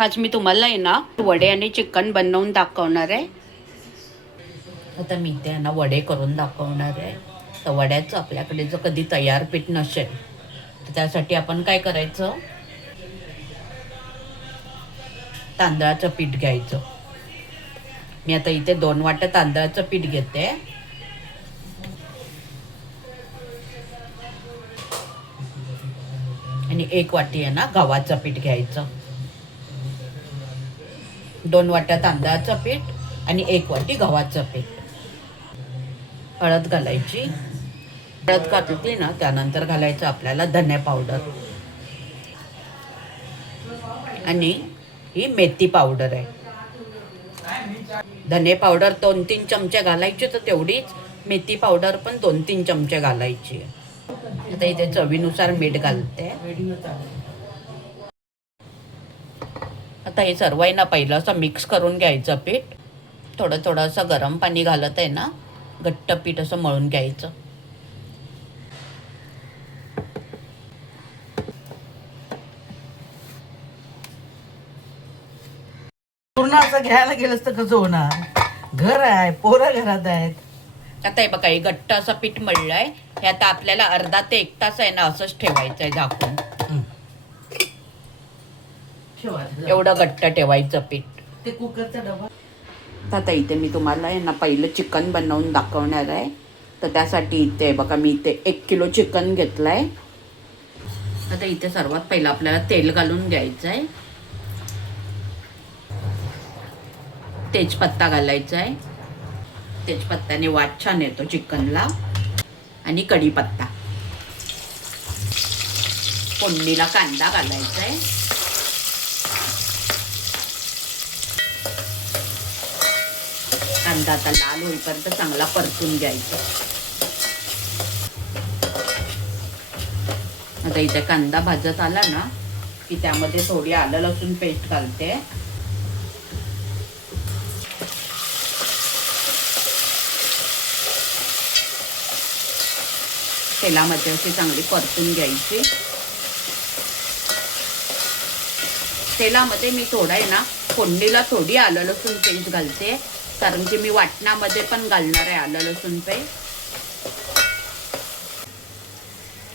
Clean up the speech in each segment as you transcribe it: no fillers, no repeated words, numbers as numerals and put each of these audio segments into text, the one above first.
आज मी तुम्हाला आहे ना वडे आणि चिकन बनवून दाखवणार आहे. आता मी ते ना वडे करून दाखवणार आहे. तर वड्याचं आपल्याकडे जर कधी तयार पीठ नसेल तर त्यासाठी आपण काय करायचं, तांदळाचं पीठ घ्यायचं. मी आता इथे 2 वाट्या तांदळाचं पीठ घेते आणि 1 वाटी आहे ना गव्हाचं पीठ घ्यायचं. 2 वाट्या तांदळाचं पीठ आणि 1 वाटी गव्हाचं पीठ. हळद घालायची. हळद घातली ना त्यानंतर घालायचं आपल्याला धने पावडर आणि ही मेथी पावडर आहे. धने पावडर 2-3 चमचे घालायची, तर तेवढीच मेथी पावडर पण 2-3 चमचे घालायची. आता इथे चवीनुसार मीठ घालते. आता हे सर्व आहे ना पहिलं असं मिक्स करून घ्यायचं पीठ. थोडं थोडं असं गरम पाणी घालत आहे ना घट्ट पीठ असं मळून घ्यायचं. पूर्ण असं घ्यायला गेलंस तर कसं होणार? घर आहे, पोरं घरात आहेत. आता हे बघा, हे घट्ट असं पीठ मळलंय. हे आता आपल्याला अर्धा ते 1 तास आहे ना असंच ठेवायचंय झाकून. एवढं घट्ट ठेवायचं पीठ. ते कुकरचा डबा. आता इथे मी तुम्हाला आहे ना पहिलं चिकन बनवून दाखवणार आहे. तर त्यासाठी इथे बघा मी इथे 1 किलो चिकन घेतलंय. आता इथे सर्वात पहिलं आपल्याला तेल घालून घ्यायचं आहे. तेजपत्ता घालायचा आहे. तेजपत्त्याने वास छान येतो चिकनला. आणि कढीपत्ता. फोडणीला कांदा घालायचा आहे. कांदा आता लाल होईपर्यंत चांगला परतून घ्यायचा. आता इथे कांदा भाजत आला ना की त्यामध्ये थोडी आलं लसूण पेस्ट घालते. तेलामध्ये अशी चांगली परतून घ्यायची. तेलामध्ये मी थोडा आहे ना फोडणीला थोडी आलं लसूण पेस्ट घालते, कारण की मी वाटणामध्ये पण घालणार आहे आलं लसूण पेस्ट.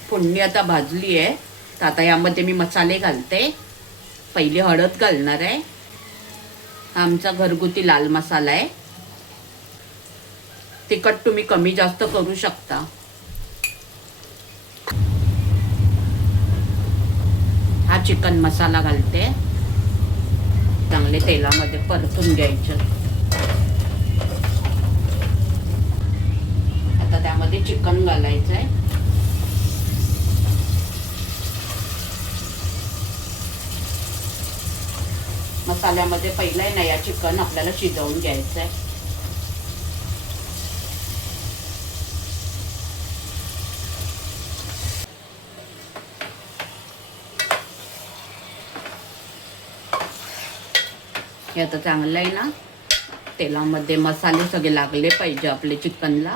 फोडणी आता भाजली आहे, तर आता यामध्ये मी मसाले घालते. पहिली हळद घालणार आहे. हा आमचा घरगुती लाल मसाला आहे. तिखट तुम्ही कमी जास्त करू शकता. हा चिकन मसाला घालते. चांगले तेलामध्ये परतून घ्यायचं. आता त्यामध्ये चिकन घालायचं आहे. मसाल्यामध्ये पहिलं आहे ना या चिकन आपल्याला शिजवून घ्यायचं आहे. हे आता चांगलं आहे ना तेलामध्ये मसाले सगळे लागले पाहिजे आपले चिकनला.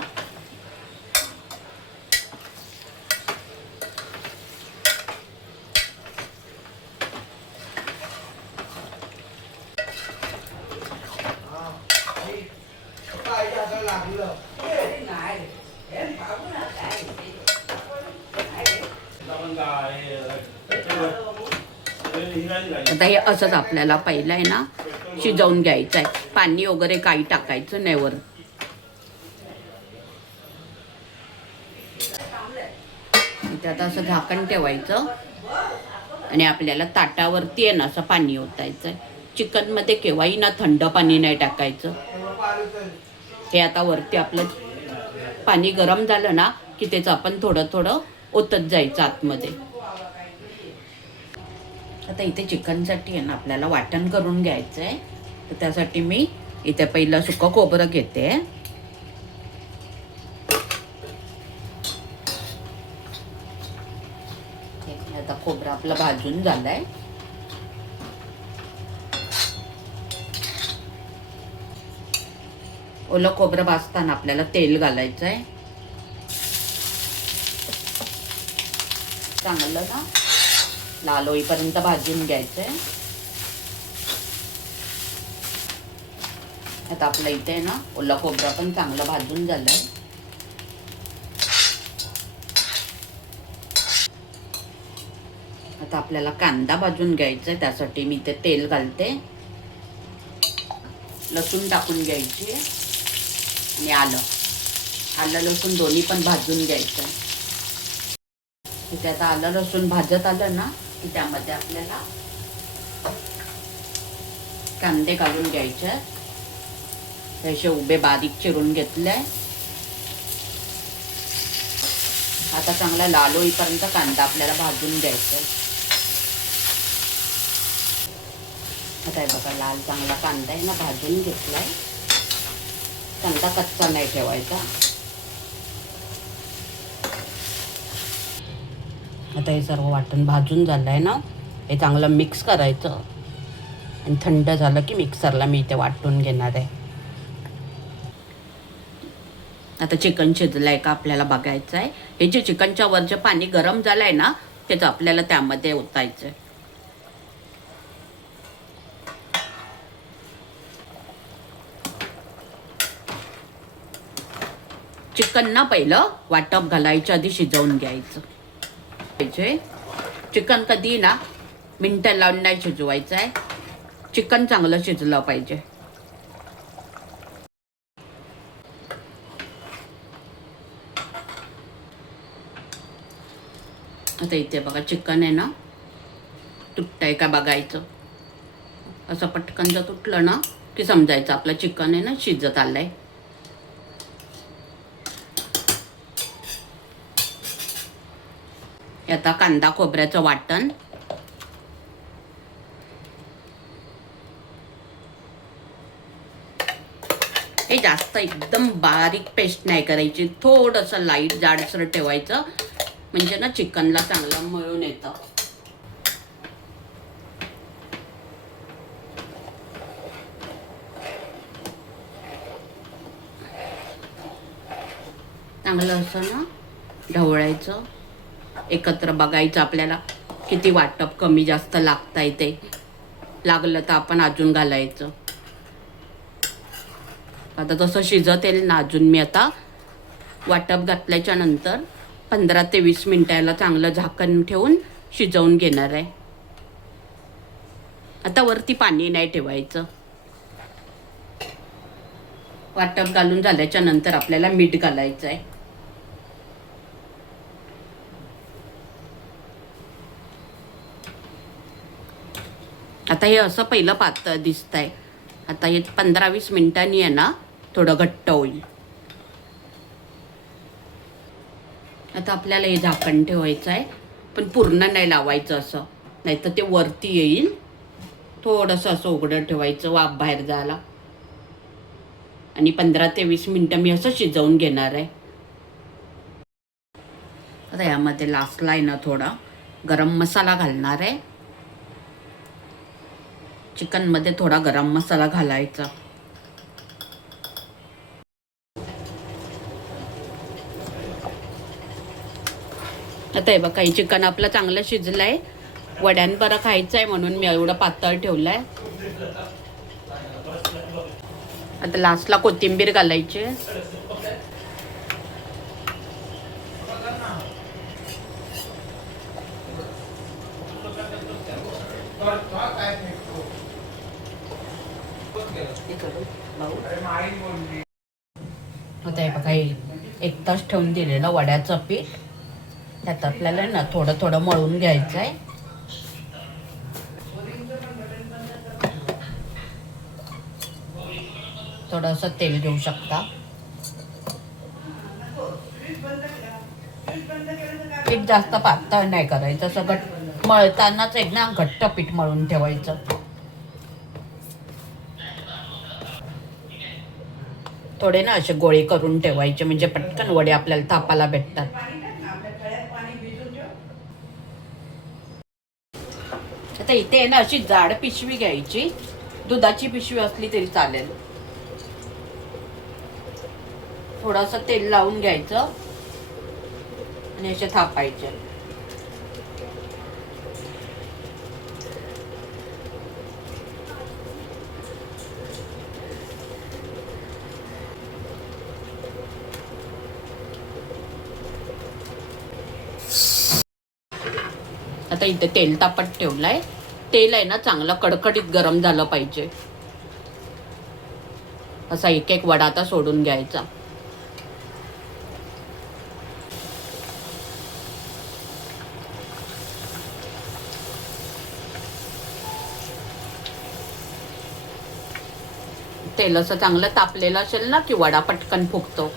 आता हे असंच आपल्याला पहिलं आहे ना शिजवून घ्यायचं आहे. पाणी वगैरे काही टाकायचं नाही वर. त्यात असं झाकण ठेवायचं आणि आपल्याला ताटावरती आहे ना असं पाणी ओतायचं आहे. चिकनमध्ये केव्हाही ना थंड पाणी नाही टाकायचं. हे आता वरती आपलं पाणी गरम झालं ना की त्याचं आपण थोडं थोडं ओतत जायचं आतमध्ये. आता इथे चिकनसाठी आहे ना आपल्याला वाटण करून घ्यायचं आहे. तर त्यासाठी मी इथे पहिलं सुकं खोबरं घेते. आता खोबरं आपलं भाजून झालंय. ओलं खोबरं भाजताना आपल्याला तेल घालायचं आहे. चांगलं ना लाल होईपर्यंत भाजून घ्यायचंय. आता आपलं इथे ना ओला खोबरा पण चांगलं भाजून झालंय. आता आपल्याला कांदा भाजून घ्यायचा आहे. त्यासाठी मी इथे तेल घालते. लसूण टाकून घ्यायची आणि आलं लसूण दोन्ही पण भाजून घ्यायचं. इथे आता आलं लसूण भाजत आलं ना की त्यामध्ये आपल्याला कांदे घालून घ्यायचे. असे उभे बारीक चिरून घेतले. आता चांगला लाल होईपर्यंत कांदा आपल्याला भाजून घ्यायचा. आता हे बघा लाल चांगला कांदा आहे ना भाजून घेतलाय. कांदा कच्चा नाही ठेवायचा. आता हे सर्व वाटण भाजून झालंय ना, हे चांगलं मिक्स करायचं आणि थंड झालं की मिक्सरला मी इथे वाटून घेणार आहे. आता चिकन शिजलंय का आपल्याला बघायचं आहे. हे जे चिकनच्या वर जे पाणी गरम झालंय ना त्याचं आपल्याला त्यामध्ये ओतायचं आहे. चिकन ना पहिलं वाटप घालायच्या आधी शिजवून घ्यायचं. चिकन कधी ना मिनटं लावून नाही शिजवायचं आहे. चिकन चांगलं शिजलं पाहिजे. आता इथे बघा चिकन आहे ना तुटतंय का बघायचं. असं पटकन जर तुटलं ना की समजायचं आपलं चिकन आहे ना शिजत आलंय. आता कांदा खोबऱ्याचं वाटण, हे जास्त एकदम बारीक पेस्ट नाही करायची. थोडंसं लाईट जाडसर ठेवायचं म्हणजे ना चिकनला चांगलं मळून येतं. चांगलं असं ना ढवळायचं. एकत्र बघायचं आपल्याला किती वाटप कमी जास्त लागतंय ते. लागलं तर आपण अजून घालायचं. आता तसं शिजत येईल ना अजून मी आता वाटप घातल्याच्या नंतर 15 ते 20 मिनिटाला चांगलं झाकण ठेवून शिजवून घेणार आहे. आता वरती पाणी नाही ठेवायचं. वाटप घालून झाल्याच्या नंतर आपल्याला मीठ घालायचं आहे. आता हे असं पहिलं पातळ दिसतंय. आता हे 15-20 मिनिटांनी आहे ना थोडं घट्ट होईल. आता आपल्याला हे झाकण ठेवायचं आहे पण पूर्ण नाही लावायचं असं, नाहीतर ते वरती येईल. थोडंसं असं उघडं ठेवायचं वाफ बाहेर जायला. आणि 15 ते 20 मिनिटं मी असं शिजवून घेणार आहे. आता यामध्ये लास्टला आहे ना थोडा गरम मसाला घालणार आहे. चिकनमध्ये थोडा गरम मसाला घालायचा. आता हे बघा हे चिकन आपलं चांगलं शिजलंय. वड्यांबरं खायचं आहे म्हणून मी एवढं पातळ ठेवलंय. आता लास्टला कोथिंबीर घालायची. आता हे बघा हे 1 तास ठेवून दिलेलं वड्याचं पीठ त्यात आपल्याला ना थोडं थोडं मळून घ्यायचं आहे. थोडंसं तेल घेऊ शकता. पीठ जास्त पातळ नाही करायचं. असं मळतानाच एक ना घट्ट पीठ मळून ठेवायचं. थोडे ना असे गोळे करून ठेवायचे म्हणजे पटकन वडे आपल्याला थापायला भेटतात. आता इथे आहे ना अशी जाड पिशवी घ्यायची. दुधाची पिशवी असली तरी चालेल. थोडंसं तेल लावून घ्यायचं आणि असे थापायचे. आता इथे तेल तापत ठेवलंय. तेल आहे ना चांगलं कडकडीत गरम झालं पाहिजे. असा एक एक वडा आता सोडून घ्यायचा. तेल असं चांगलं तापलेलं असेल ना की वडा पटकन फुगतो.